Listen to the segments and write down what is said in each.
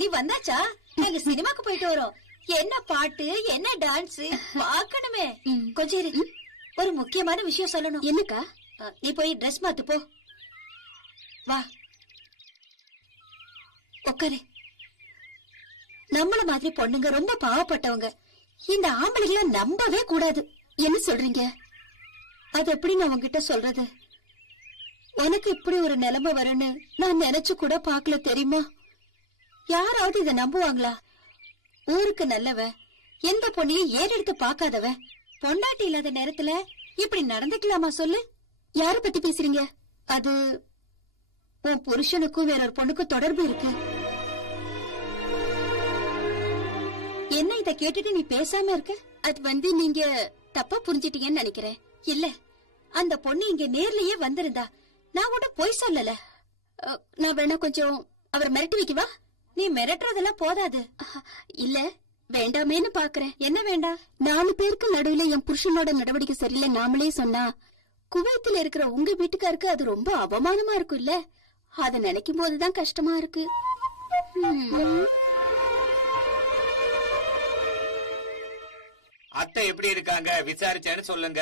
நீ வந்தாச்சா? நாங்க சினிமாக்கு போயிட்டு வரோம். என்ன பாட்டு, என்ன டான்ஸ் பாக்கணுமே. கொஞ்சம் இரு, ஒரு முக்கியமான விஷயம் சொல்லணும். என்னக்கா? நீ போய் ட்ரெஸ் மாத்து போ. வா உட்காரு. நம்மள மாதிரி பொண்ணுங்க ரொம்ப பாவப்பட்டவங்க. இந்த ஆம்பளைகளை நம்பவே கூடாது. என்ன சொல்றீங்க? அது எப்படி நான் உங்ககிட்ட சொல்றது? உனக்கு இப்படி ஒரு நிலைமை வரும்னு நான் நினைச்சு கூட பாக்கல, தெரியுமா? யாராவது இத நம்புவாங்களா? ஊருக்கு நல்லவ, எந்த பொண்ணையும் ஏறெடுத்து பாக்காதவ, பொண்டாட்டி இல்லாத நேரத்துல இப்படி நடந்துக்கலாமா சொல்லு? யார பத்தி பேசுறீங்க? அது உன் புருஷனுக்கும் வேறொரு பொண்ணுக்கும் தொடர்பு இருக்கு. என்ன இத கேட்டுட்டு நீ பேசாம இருக்க? அது நீங்க தப்பா புரிஞ்சிட்டீங்கன்னு நினைக்கிறேன். இல்ல, அந்த பொண்ணு இங்க நேர்லயே வந்திருந்தா. நான் கூட பொய் சொல்லல. நான் வேணா கொஞ்சம் அவரை மிரட்டி வைக்கவா? நீ மிரட்டுறதெல்லாம் போதாது. இல்ல, வேண்டாமேன்னு பாக்குறேன். என்ன வேண்டாம்? 4 பேருக்கு நடுவுல என் புருஷனோட நடவடிக்கை சரியில்லை நாமளே சொன்னா குவைத்துல இருக்கிற உங்க வீட்டுக்காருக்கு அது ரொம்ப அவமானமா இருக்கும்ல. அத நினைக்கும் போதுதான் கஷ்டமா இருக்கு. அத்தை எப்படி இருக்காங்க விசாரிச்சேன்னு சொல்லுங்க.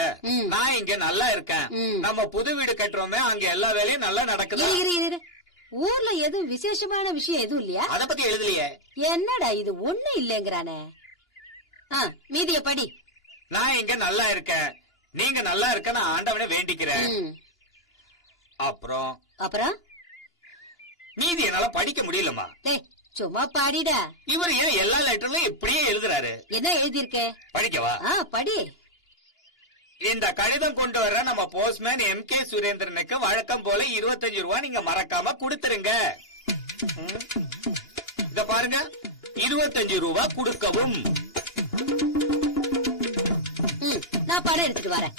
நான் இங்க நல்லா இருக்கேன். நம்ம புது வீடு கட்டுறோமே, அங்க எல்லா வேலையும் நல்லா நடக்குது. ஊர்ல எதுவும் விசேஷமான விஷயம் எதுவும் இல்லையா? அத பத்தி எழுதலையே. என்னடா இது, ஒண்ணு இல்லங்கறானே. மீதிய படி. நான் இங்க நல்லா இருக்கேன், நீங்க நல்லா இருக்க நான் ஆண்டவனை வேண்டிக்கிறேன். அப்புறம் மீதி என்னால படிக்க முடியலமா. சும்மா பாடிடா. இவர் ஏன் எல்லா லெட்டர்லயும் இப்படியே எழுதுறாரு? என்ன எழுதியிருக்க? படிக்கவா? படி. இந்த கடிதம் கொண்டு வர நம்ம போஸ்ட்மேன் MK சுரேந்திரனுக்கு வழக்கம் போல 25 ரூபாய் நீங்க மறக்காம கொடுத்துருங்க. இத பாருங்க, 25 ரூபாய் கொடுக்கவும். நான் பணம் எடுத்துட்டு வரேன்.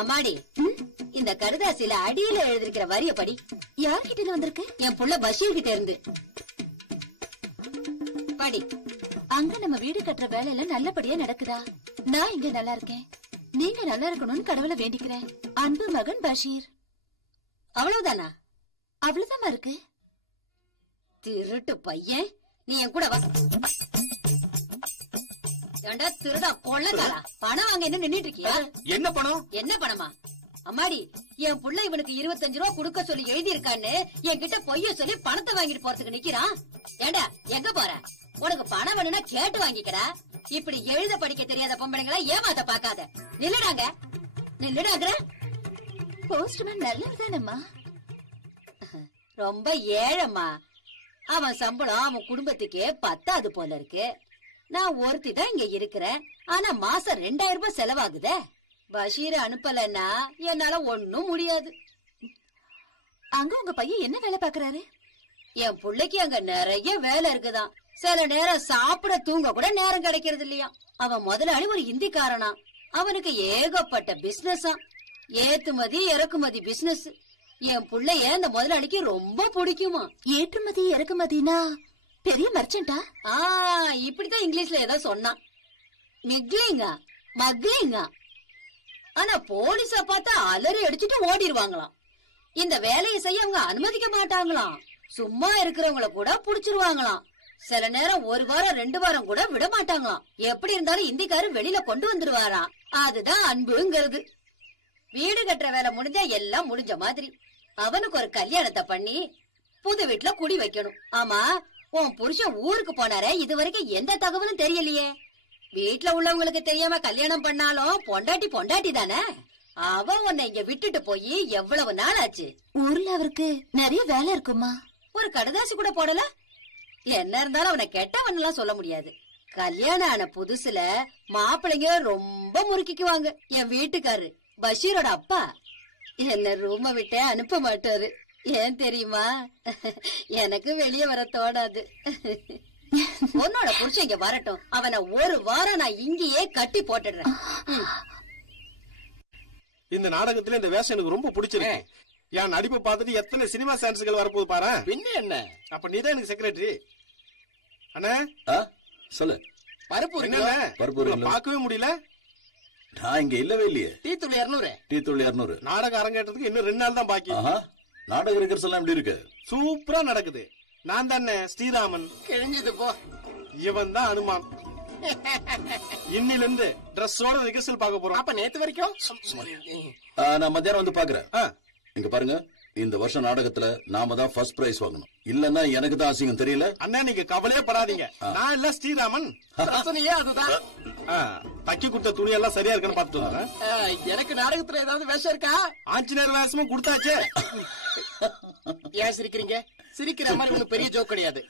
அம்மாடி, இந்த கடுதாசில அடியில எழுதிருக்கிற வரிய படி. யார்கிட்ட வந்திருக்கு? என் புள்ள பஷீர் கிட்ட இருந்து. படி. அங்க நம்ம வீடு கட்டுற வேலை எல்லாம் நல்லபடியா நடக்குதா? நான் இங்க நல்லா இருக்கேன், நீங்க நல்லா இருக்கணும்னு கடவுளை வேண்டிக்கிறேன். அன்பு மகன் பஷீர். அவ்வளவுதானா? அவ்வளவுதான் இருக்கு. திருட்டு பையன், நீ என் கூட வா. ஏண்டா திருடா கொள்ளக்காரா, பணம் வாங்க என்ன நின்னுட்டு இருக்கியா? என்ன பணம்? என்ன பணமா? அம்மாடி, என் புள்ள இவனுக்கு 25 ரூபா கொடுக்க சொல்லி எழுதி இருக்கான்னு என்கிட்ட பொய்ய சொல்லி பணத்தை வாங்கிட்டு போறதுக்கு நிக்கிறான். ஏண்டா எங்க போற? உனக்கு பணம் வேணும்னா கேட்டு வாங்கிக்கடா. இப்படி எழுத படிக்க தெரியாத பொம்பளைங்களா ஏமாத்த பாக்காத. நில்லுடாங்க, நில்லுடாங்க. போஸ்ட்மேன் நல்லவர்தானம்மா. ரொம்ப ஏழம்மா. அவன் சம்பளம் அவன் குடும்பத்துக்கே பத்தாது போல இருக்கு. நான் ஒருத்தி தான் இங்க இருக்கிறேன். ஆனா மாசம் 2000 ரூபாய் செலவாகுதே. பஷீர அனுப்பலன்னா என்னால ஒண்ணும் முடியாது. அங்க உங்க பையன் என்ன வேலை பாக்குறாரு? என் புள்ளைக்கு அங்க நிறைய வேலை இருக்குதான். சில நேரம் சாப்பிட தூங்க கூட நேரம் கிடைக்கிறது இல்லையா. அவன் முதலாளி ஒரு இந்திக்காரனா. அவனுக்கு ஏகப்பட்ட பிசினஸா, ஏற்றுமதி இறக்குமதி பிசினஸ். என் புள்ளைய அந்த முதலாளிக்கு ரொம்ப பிடிக்குமா. ஏற்றுமதி இறக்குமதினா பெரிய மர்ச்சண்டா? இப்படித்தான் இங்கிலீஷ்ல ஏதோ சொன்னான். மிக்லிங்கா மக்லிங்கா. ஆனா போலீஸ பார்த்தா அலறி அடிச்சுட்டு ஓடிடுவாங்களாம். இந்த வேலையை செய்ய அவங்க அனுமதிக்க மாட்டாங்களாம். சும்மா இருக்கிறவங்கள கூட புடிச்சிருவாங்களாம். சில நேரம் 1 வாரம் 2 வாரம் கூட விட மாட்டாங்களாம். எப்படி இருந்தாலும் இந்திக்காரு வெளியில கொண்டு வந்துருவாராம். அதுதான் அன்புங்கிறது. வீடு கட்டுற வேலை முடிஞ்சா எல்லாம் முடிஞ்ச மாதிரி. அவனுக்கு ஒரு கல்யாணத்தை பண்ணி புது வீட்டுல குடி வைக்கணும். ஆமா, உன் புருஷன் ஊருக்கு போனாரே, இது வரைக்கும் எந்த தகவலும் தெரியலையே. வீட்டுல உள்ளவங்களுக்கு தெரியாம கல்யாணம் பண்ணாலும் பொண்டாட்டி பொண்டாட்டி தானே. அவன் உன்னை இங்க விட்டுட்டு போய் எவ்வளவு நாள் ஆச்சு? ஊர்ல அவருக்கு நிறைய வேலை இருக்குமா? ஒரு கடுதாசி கூட போடல. என்ன இருந்தாலும் அவனை கெட்டவன் எல்லாம் சொல்ல முடியாது. கல்யாணம் ஆன புதுசுல மாப்பிள்ளைங்க ரொம்ப முறுக்கிக்குவாங்க. என் வீட்டுக்காரரு பஷீரோட அப்பா என்ன ரூம விட்டே அனுப்ப மாட்டாரு. ஏன் தெரியுமா? எனக்கு வெளியே வர தோடாது. உன்னோட புருஷன் இங்க வரட்டும், அவனை 1 வாரம் நான் இங்கேயே கட்டி போட்டுடுறேன். இந்த நாடகத்துல இந்த வேஷம் எனக்கு ரொம்ப பிடிச்சிருக்கு. என் நடிப்பை பார்த்துட்டு எத்தனை சினிமா சான்ஸ்கள் வரப்போகுது பாரு. பின்ன என்ன? அப்ப நீதான் எனக்கு செக்ரட்டரி. அண்ணா சொல்லு. பருப்பு என்ன பாக்கவே முடியல. நான் இங்க இல்லவே இல்லையே. டீ தூள் 200. டீ தூள் 200. நாடகம் அரங்கேற்றதுக்கு இன்னும் 2 நாள் தான் பாக்கி. நாடக ரிகர்சல் எல்லாம் எப்படி இருக்கு? சூப்பரா நடக்குது. நான் தானே ஸ்ரீராமன். கிழிஞ்சது போ. இவன் தான் அனுமான். இன்னில இருந்து டிரெஸ்ஸோட ரிகர்சல் பார்க்க போறோம். அப்ப நேத்து வரைக்கும் நான் மத்தியானம் வந்து பாக்குறேன். இங்க பாருங்க, இந்த வருஷம் நாடகத்துல நாம தான் ஃபர்ஸ்ட் பிரைஸ் வாங்கணும். இல்லன்னா எனக்கு தான் அசிங்கம். தெரியல அண்ணா, நீங்க கவலையே படாதீங்க. நான் இல்ல ஸ்ரீராமன். பிரச்சனையே அதுதான். தக்கி கொடுத்த துணி எல்லாம் சரியா இருக்குன்னு பாத்துட்டு எனக்கு நாடகத்துல ஏதாவது வேஷம் இருக்கா? ஆஞ்சநேயர் வேஷமும் கொடுத்தாச்சே. ஏன் சிரிக்கிறீங்க? சிரிக்கிற மாதிரி ஒண்ணு பெரிய ஜோக் கிடையாது.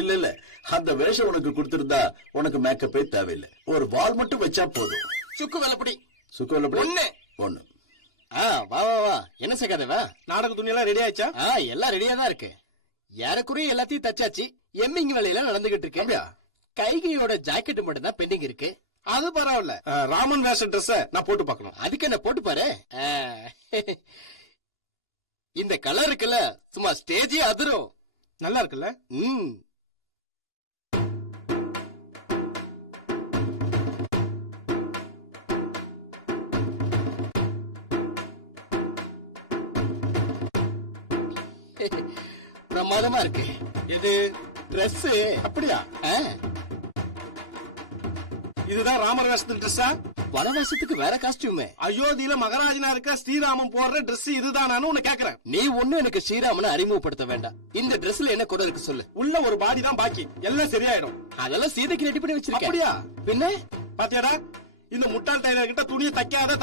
இல்ல இல்ல, அந்த வேஷம் உனக்கு கொடுத்திருந்தா உனக்கு மேக்கப்பே தேவையில்லை. ஒரு வால் மட்டும் வச்சா போதும். சுக்கு வெள்ளப்படி. சுக்கு வெள்ளப்படி ஒண்ணு. வா வா வா. என்ன செய்யாதவா? நாடக துணி எல்லாம் ரெடி ஆயிடுச்சா? எல்லாம் ரெடியா தான் இருக்கு. ஏறக்குறைய எல்லாத்தையும் தச்சாச்சு. எம்மிங் வேலையெல்லாம் நடந்துகிட்டு இருக்கு. கைகையோட ஜாக்கெட் மட்டும் தான் பெண்டிங் இருக்கு. அது பரவாயில்ல. ராமன் வேஷம் ட்ரெஸ் நான் போட்டு பாக்கணும். அதுக்கு என்ன போட்டு பாரு. இந்த கலர் இருக்குல்ல, சும்மா ஸ்டேஜே அதிரும். நல்லா இருக்குல்ல? பிரமாதமா இருக்கு. இது ட்ரெஸ். அப்படியா? இதுதான் ராமர் வேஷத்துக்கு ட்ரெஸ்ஸா? வனவாசத்துக்கு வேற காஸ்டியூம். அயோத்தியில மகாராஜனா இருக்க ஸ்ரீராமன் போடுற ட்ரெஸ் இதுதானு உன்னை கேக்குறேன். நீ ஒண்ணு எனக்கு ஸ்ரீராமனை அறிமுகப்படுத்த வேண்டாம். இந்த ட்ரெஸ்ல என்ன குறை இருக்கு சொல்லு. உள்ள ஒரு பாடி தான் பாக்கி, எல்லாம் சரியாயிடும். அதெல்லாம் சீதைக்கு ரெடி பண்ணி வச்சிருக்கேன். அப்படியா? பின்ன பாத்தியாடா, இந்த முட்டாள் டைலர் கிட்ட துணியை தைக்காத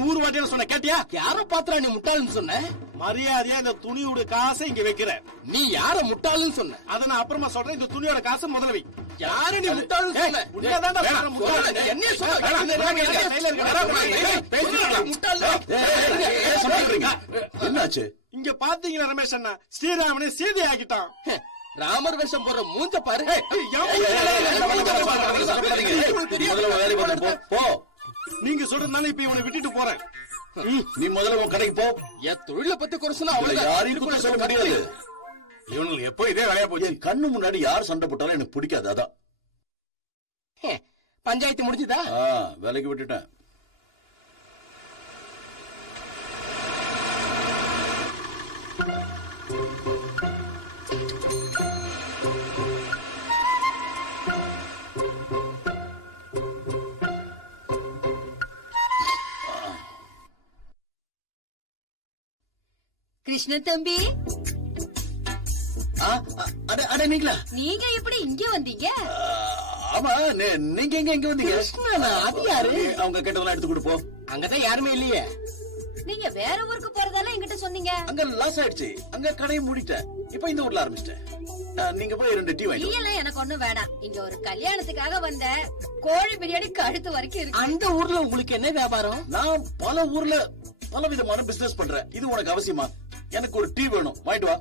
100 வாட்டின்னு சொன்ன, கேட்டியா? யார பாத்திரா நீ முட்டாள்னு சொன்ன? மரியாதையா இந்த துணியோட காசை இங்க வைக்கிற. நீ யார முட்டாள்னு சொன்ன? அத நான் அப்புறமா சொல்றேன். இந்த துணியோட காசை முதல்ல வை. யார நீ முட்டாள்னு சொன்ன? என்ன என்னாச்சு? இங்க பாத்தீங்களா ரமேஷ் அண்ணா, ஸ்ரீராமனை சீதை ஆக்கிட்டான். ராமர் வேஷம் போடுற மூஞ்ச பாரு. நீங்க சொல்றதுனால இப்ப இவனை விட்டுட்டு போறேன். நீ முதல்ல உன் கடைக்கு போ. என் தொழில பத்தி குறைச்சுனா யாரையும் குறை சொல்ல முடியாது. இவனுக்கு எப்போ இதே வேலையா போச்சு. என் கண்ணு முன்னாடி யார் சண்டை போட்டாலும் எனக்கு பிடிக்காது. அதான் பஞ்சாயத்து முடிஞ்சுதா? வேலைக்கு விட்டுட்டேன். கிருஷ்ண தம்பி, நீங்களா? நீங்க எப்படி இங்க வந்தீங்க? ஆமா, நீங்க எங்க வந்தீங்க? அது யாரு? அவங்க கேட்டதெல்லாம் எடுத்து கொடுப்போ. அங்கதான் யாருமே இல்லையே. நீங்க வேற ஊருக்கு போறதால என்கிட்ட சொன்னீங்க. அங்க லாஸ் ஆயிடுச்சு. அங்க கடையை மூடிட்டேன். இப்ப இந்த ஊர்ல ஆரம்பிச்சிட்டேன். நீங்க போய் 2 டீ வாங்கி. டீயெல்லாம் எனக்கு ஒண்ணும் வேணாம். இங்க ஒரு கல்யாணத்துக்காக வந்த கோழி பிரியாணி கழுத்து வரைக்கும் இருக்கு. அந்த ஊர்ல உங்களுக்கு என்ன வியாபாரம்? நான் பல ஊர்ல பல விதமான பிசினஸ் பண்றேன். இது உனக்கு அவசியமா? எனக்கு ஒரு டீ வேணும், வாங்கிட்டு வா.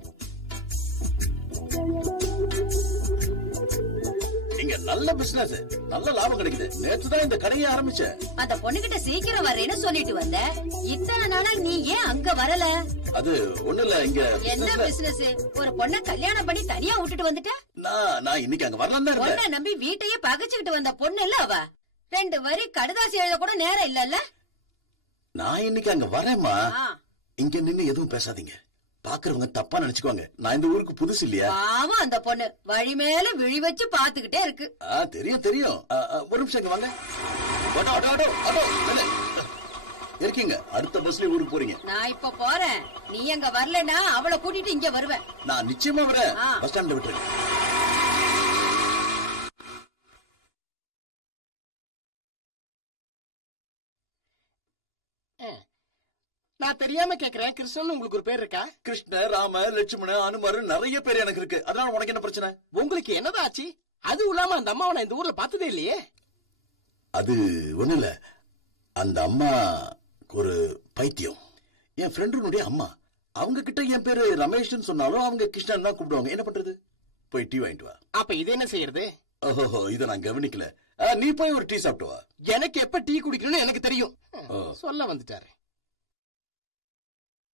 இங்க நல்ல பிசினஸ், நல்ல லாபம் கிடைக்குது. நேற்றுதான் இந்த கடையை ஆரம்பிச்சேன். அந்த பொண்ணுகிட்ட சீக்கிரம் வரேன்னு சொல்லிட்டு வந்த. இத்தனை நாளா நீ ஏன் அங்க வரல? அது ஒண்ணு இல்ல, இங்க என்ன பிசினஸ்? ஒரு பொண்ண கல்யாணம் பண்ணி தனியா விட்டுட்டு வந்துட்ட. நான் இன்னைக்கு அங்க வரலாம் தான். பொண்ண நம்பி வீட்டையே பகச்சுக்கிட்டு வந்த பொண்ணு இல்ல அவ. 2 வரி கடுதாசி எழுத கூட நேரம் இல்லல்ல. நான் இன்னைக்கு அங்க வரேம்மா. இங்க நின்னு எதுவும் பேசாதீங்க. பாக்குறவங்க தப்பா நினைச்சுக்குவாங்க. நான் இந்த ஊருக்கு புதுசு இல்லையா? ஆமா, அந்த பொண்ணு வழி மேல விழி வச்சு பாத்துக்கிட்டே இருக்கு. தெரியும் தெரியும். ஒரு நிமிஷம் இங்க வாங்க. இருக்கீங்க, அடுத்த பஸ்ல ஊருக்கு போறீங்க. நான் இப்ப போறேன். நீ அங்க வரலன்னா அவளை கூட்டிட்டு இங்க வருவேன். நான் நிச்சயமா வரேன். பஸ் ஸ்டாண்ட்ல விட்டுறேன். நான் தெரியாம கேக்குறேன், கிருஷ்ணன் உங்களுக்கு ஒரு பேர் இருக்கா? கிருஷ்ண, ராம, லட்சுமண, அனுமர் நிறைய பேர் எனக்கு இருக்கு. அதனால உனக்கு என்ன பிரச்சனை? உங்களுக்கு என்னதான் ஆச்சு? அது இல்லாம அந்த அம்மாவை நான் இந்த ஊர்ல பார்த்ததே இல்லையே. அது ஒண்ணு இல்ல, அந்த அம்மா ஒரு பைத்தியம். என் ஃப்ரெண்டுனுடைய அம்மா. அவங்க கிட்ட என் பேரு ரமேஷ்னு சொன்னாலும் அவங்க கிருஷ்ணன் தான் கூப்பிடுவாங்க. என்ன பண்றது? போய் டீ வாங்கிட்டு வா. அப்ப இது என்ன செய்யறது? ஓஹோ, இத நான் கவனிக்கல. நீ போய் ஒரு டீ சாப்பிட்டு வா. எனக்கு எப்ப டீ குடிக்கணும்னு எனக்கு தெரியும். சொல்ல வந்துட்டாரு.